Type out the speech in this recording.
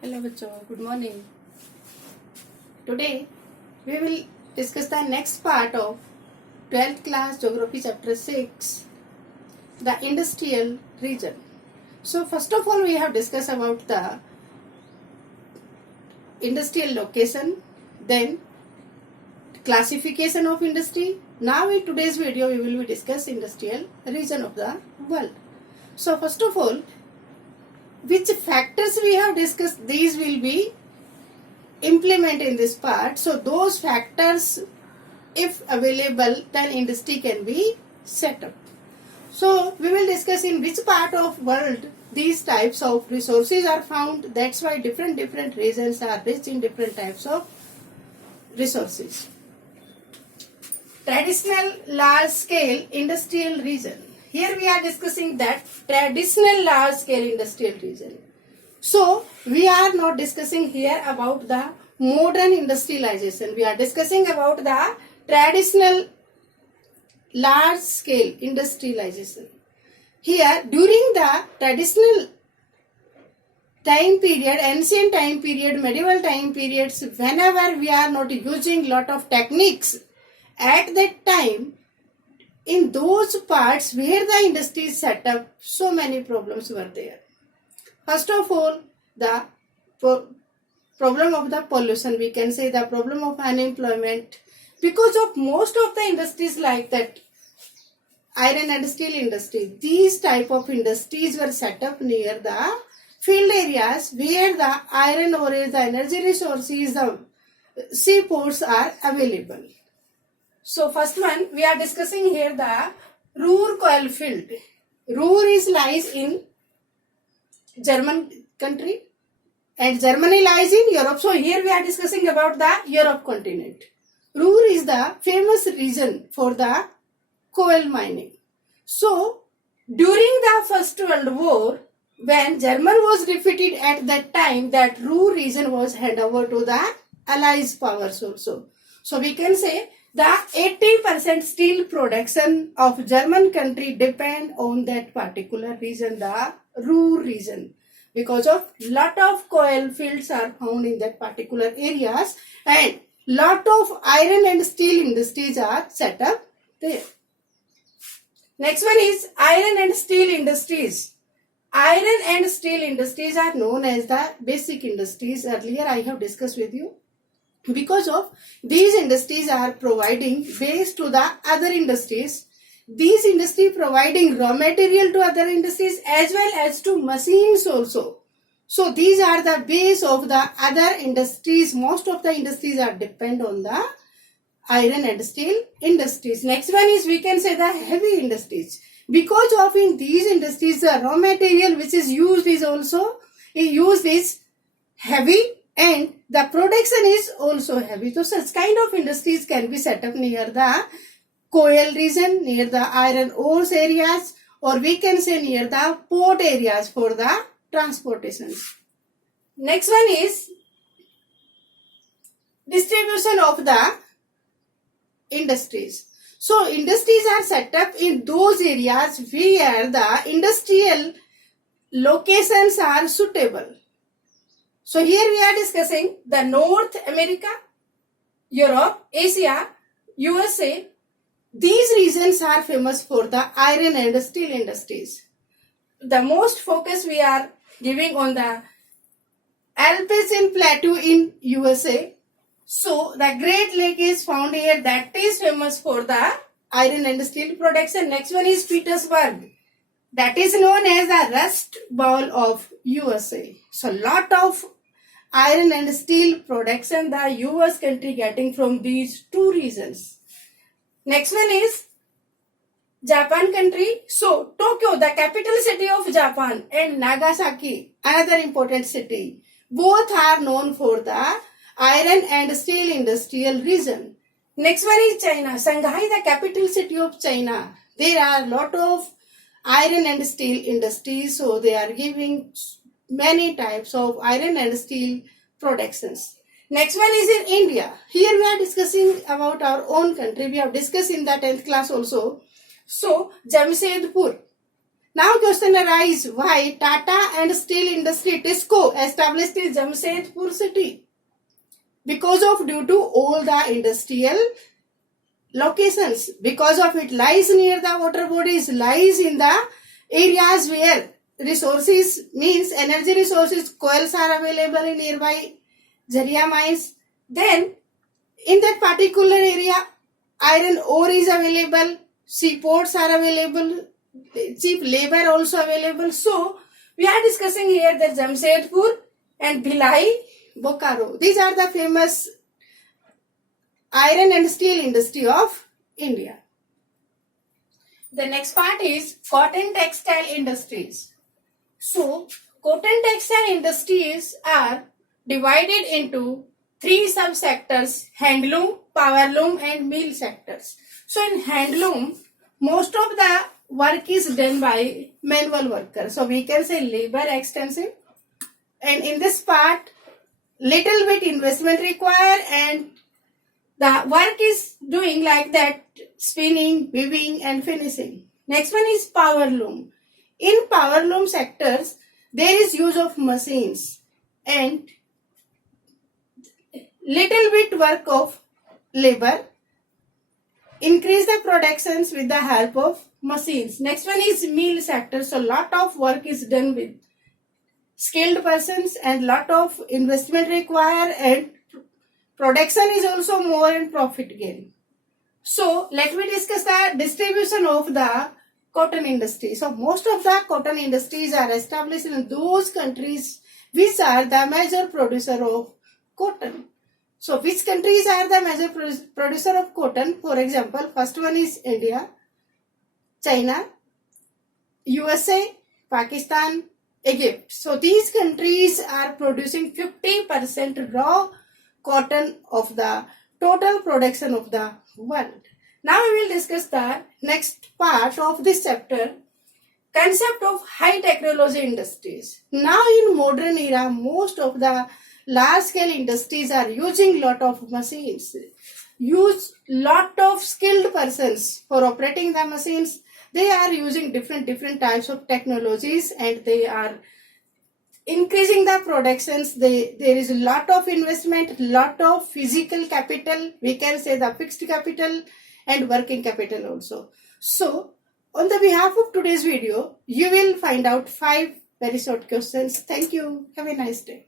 Hello bachcho, good morning. Today we will discuss the next part of 12th class geography chapter 6, the industrial region. So first of all we have discussed about the industrial location, then classification of industry. Now in today's video we will be discuss industrial region of the world. So first of all, which factors we have discussed, these will be implement in this part. So those factors, if available, then industry can be set up. So we will discuss in which part of world these types of resources are found. That's why different regions are rich in different types of resources. Traditional large scale industrial region. Here we are discussing that traditional large scale industrial region. So we are not discussing here about the modern industrialization. We are discussing about the traditional large scale industrialization. Here during the traditional time period, ancient time period, medieval time periods, whenever we are not using lot of techniques, at that time, in those parts where the industry is set up, so many problems were there. First of all, the problem of the pollution, we can say the problem of unemployment, because of most of the industries like that iron and steel industry, these type of industries were set up near the field areas where the iron ore, the energy resources, the seaports are available. So first one, we are discussing here the Ruhr coal field. Ruhr lies in German country and Germany lies in Europe. So here we are discussing about the Europe continent. Ruhr is the famous region for the coal mining. So during the First World War, when Germany was defeated at that time, that Ruhr region was handed over to the Allies powers also. So we can say the 80% steel production of German country depend on that particular region, the Ruhr region, because of lot of coal fields are found in that particular areas and lot of iron and steel industries are set up there. Next one is iron and steel industries. Iron and steel industries are known as the basic industries. Earlier I have discussed with you. Because of these industries are providing base to the other industries. These industries providing raw material to other industries as well as to machines also. So these are the base of the other industries. Most of the industries are depend on the iron and steel industries. Next one is, we can say, the heavy industries. Because of in these industries the raw material which is used is heavy and the production is also heavy. So such kind of industries can be set up near the coal region, near the iron ores areas, or we can say near the port areas for the transportation. Next one is distribution of the industries. So industries are set up in those areas where the industrial locations are suitable. So here we are discussing the North America, Europe, Asia, USA. These regions are famous for the iron and steel industries. The most focus we are giving on the Alpine Plateau in USA. So the Great Lake is found here, that is famous for the iron and steel production. Next one is Petersburg. That is known as the Rust Bowl of USA. So lot of iron and steel production the US country getting from these two regions. Next one is Japan country. So Tokyo, the capital city of Japan, and Nagasaki, another important city, both are known for the iron and steel industrial region. Next one is China. Shanghai, the capital city of China. There are lot of iron and steel industries, so they are giving many types of iron and steel productions. Next one is in India. Here we are discussing about our own country. We have discussed in the 10th class also. So Jamshedpur. Now question arises, why Tata and steel industry TISCO established in Jamshedpur city? Because of due to all the industrial locations, because of it lies near the water bodies, lies in the areas where resources means energy resources, coals are available in nearby Jharia mines. Then in that particular area, iron ore is available, seaports are available, cheap labor also available. So we are discussing here that Jamshedpur and Bhilai, Bokaro. These are the famous iron and steel industry of India. The next part is cotton textile industries. So cotton textile industries are divided into three subsectors: handloom, powerloom and mill sectors. So in handloom, most of the work is done by manual workers. So we can say labor extensive. And in this part, little bit investment required, and the work is doing like that: spinning, weaving and finishing. Next one is powerloom. In powerloom sectors, there is use of machines and little bit work of labor. Increase the productions with the help of machines. Next one is mill sector. So lot of work is done with skilled persons and lot of investment required, and production is also more and profit gain. So let me discuss the distribution of the cotton industry. So most of the cotton industries are established in those countries which are the major producer of cotton. So which countries are the major producer of cotton? For example, first one is India, China, USA, Pakistan, Egypt. So these countries are producing 50% raw cotton of the total production of the world. Now we will discuss the next part of this chapter, concept of high technology industries. Now in modern era, most of the large scale industries are using lot of machines, use lot of skilled persons for operating the machines. They are using different types of technologies, and they are increasing the productions. There is a lot of investment, lot of physical capital, we can say the fixed capital and working capital also. So on the behalf of today's video, you will find out 5 very short questions. Thank you. Have a nice day.